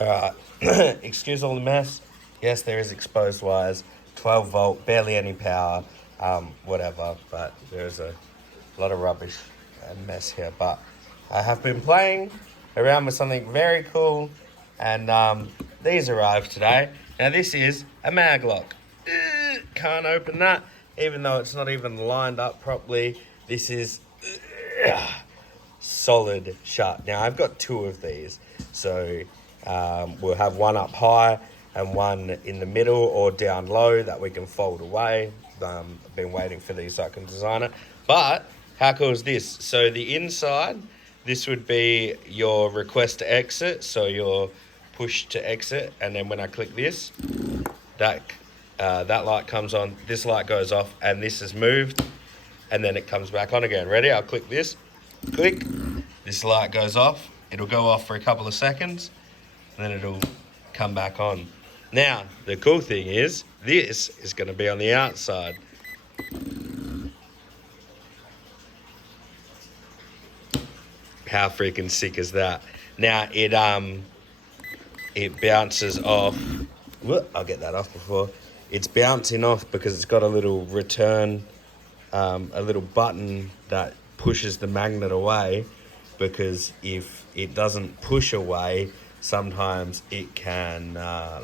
Alright, excuse all the mess. Yes, there is exposed wires, 12 volt, barely any power, whatever, but there's a lot of rubbish and mess here. But I have been playing around with something very cool, and these arrived today. Now this is a mag lock. Can't open that, even though it's not even lined up properly. This is solid shut. Now I've got two of these, so we'll have one up high and one in the middle or down low that we can fold away. I've been waiting for these so I can design it. But how cool is this? So the inside, this would be your request to exit, so your push to exit, and then when I click this, that light comes on, this light goes off, and this is moved, and then it comes back on again. Ready? I'll click this, click, this light goes off, it'll go off for a couple of seconds, and then it'll come back on. Now, the cool thing is, this is going to be on the outside. How freaking sick is that? Now, it bounces off. Whoop, I'll get that off before. It's bouncing off because it's got a little return, a little button that pushes the magnet away, because if it doesn't push away, sometimes it can,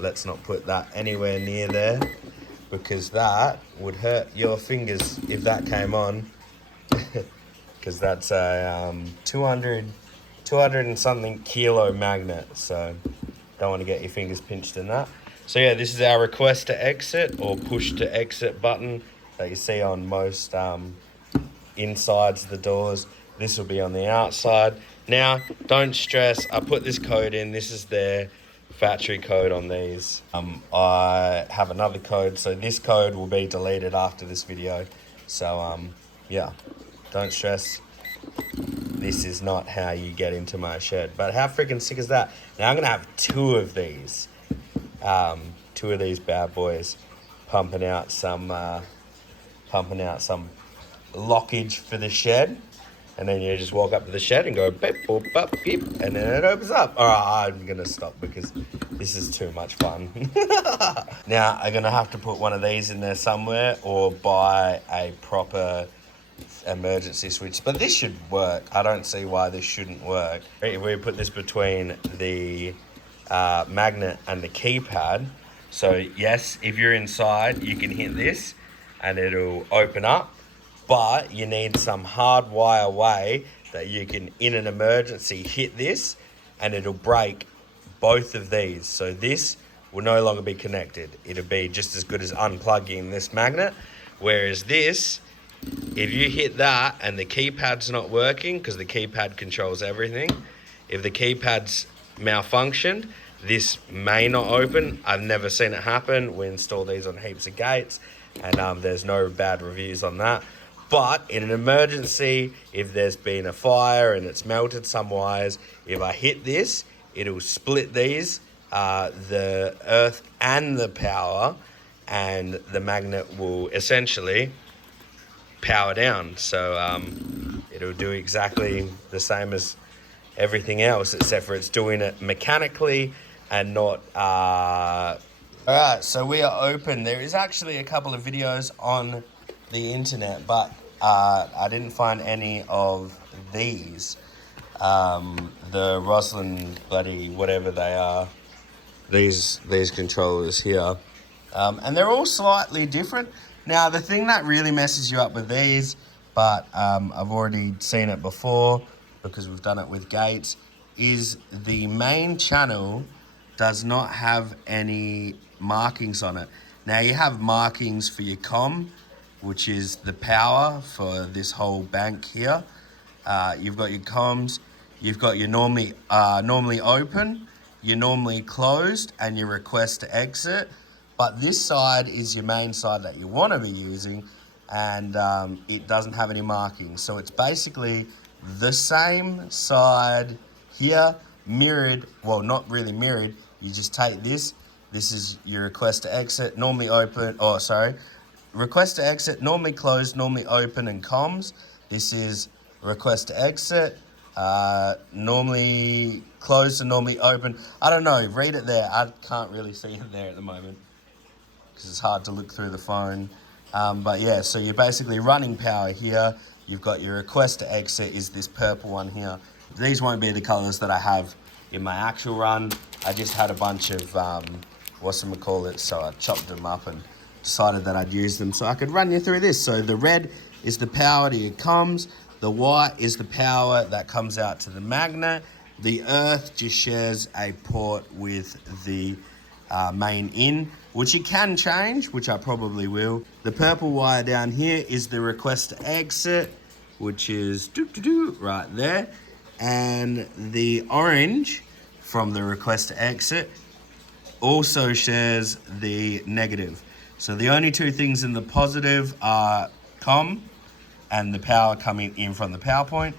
let's not put that anywhere near there, because that would hurt your fingers if that came on, because that's a 200 and something kilo magnet, so don't want to get your fingers pinched in that. So yeah, this is our request to exit or push to exit button that you see on most insides of the doors. This will be on the outside. Now, don't stress, I put this code in. This is their factory code on these. I have another code, so this code will be deleted after this video. So yeah, don't stress. This is not how you get into my shed. But how freaking sick is that? Now I'm gonna have two of these bad boys pumping out some lockage for the shed. And then you just walk up to the shed and go beep, boop, bop, beep, and then it opens up. All right, I'm going to stop because this is too much fun. Now, I'm going to have to put one of these in there somewhere or buy a proper emergency switch. But this should work. I don't see why this shouldn't work. We put this between the magnet and the keypad. So, yes, if you're inside, you can hit this and it'll open up. But you need some hardwire way that you can, in an emergency, hit this and it'll break both of these. So this will no longer be connected. It'll be just as good as unplugging this magnet. Whereas this, if you hit that and the keypad's not working, because the keypad controls everything, if the keypad's malfunctioned, this may not open. I've never seen it happen. We install these on heaps of gates and there's no bad reviews on that. But in an emergency, if there's been a fire and it's melted some wires, if I hit this, it'll split these, the earth and the power, and the magnet will essentially power down. So it'll do exactly the same as everything else, except for it's doing it mechanically and not... Alright, so we are open. There is actually a couple of videos on the internet, but I didn't find any of these. The Roslin bloody whatever they are, these controllers here, and they're all slightly different. Now the thing that really messes you up with these, but I've already seen it before because we've done it with gates, is the main channel does not have any markings on it. Now you have markings for your comm, which is the power for this whole bank here. You've got your comms, you've got your normally open, your normally closed, and your request to exit. But this side is your main side that you want to be using, and it doesn't have any markings. So it's basically the same side here, mirrored, well, not really mirrored. You just take this is your request to exit, normally open, request to exit, normally closed, normally open, and comms. This is request to exit, Normally closed and normally open. I don't know, read it there. I can't really see it there at the moment because it's hard to look through the phone. But yeah, so you're basically running power here. You've got your request to exit is this purple one here. These won't be the colors that I have in my actual run. I just had a bunch of, whatchamacallit, so I chopped them up and decided that I'd use them so I could run you through this. So the red is the power to your comms. The white is the power that comes out to the magnet. The earth just shares a port with the main in, which you can change, which I probably will. The purple wire down here is the request to exit, which is right there. And the orange from the request to exit also shares the negative. So the only two things in the positive are COM and the power coming in from the power point.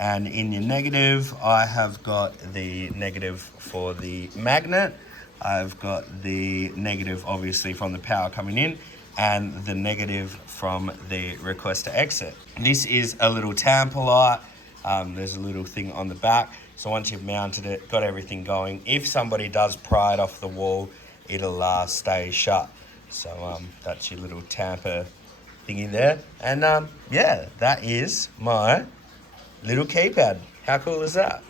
And in your negative, I have got the negative for the magnet. I've got the negative, obviously, from the power coming in, and the negative from the request to exit. This is a little tamper light. There's a little thing on the back. So once you've mounted it, got everything going, if somebody does pry it off the wall, it'll stay shut. So that's your little tamper thingy there. And yeah, that is my little keypad. How cool is that?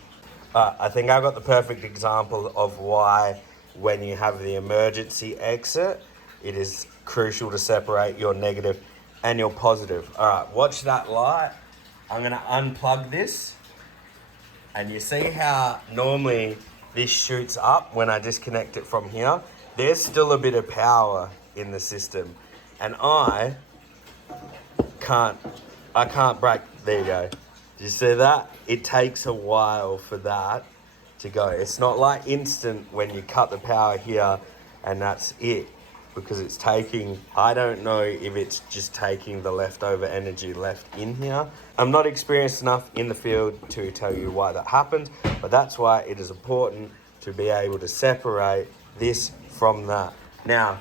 I think I got the perfect example of why when you have the emergency exit, it is crucial to separate your negative and your positive. All right, watch that light. I'm gonna unplug this. And you see how normally this shoots up when I disconnect it from here? There's still a bit of power in the system. And I can't break, there you go. Do you see that? It takes a while for that to go. It's not like instant when you cut the power here and that's it, because it's taking, I don't know if it's just taking the leftover energy left in here. I'm not experienced enough in the field to tell you why that happens, but that's why it is important to be able to separate this from that. Now,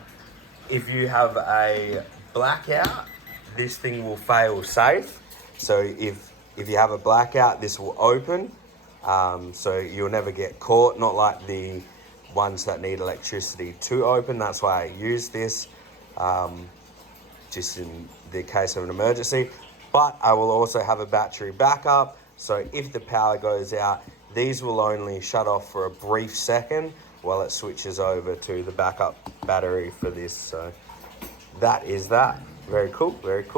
if you have a blackout, this thing will fail safe. So if you have a blackout, this will open. So you'll never get caught, not like the ones that need electricity to open. That's why I use this, just in the case of an emergency. But I will also have a battery backup. So if the power goes out, these will only shut off for a brief second while it switches over to the backup battery for this. So that is that. Very cool, very cool.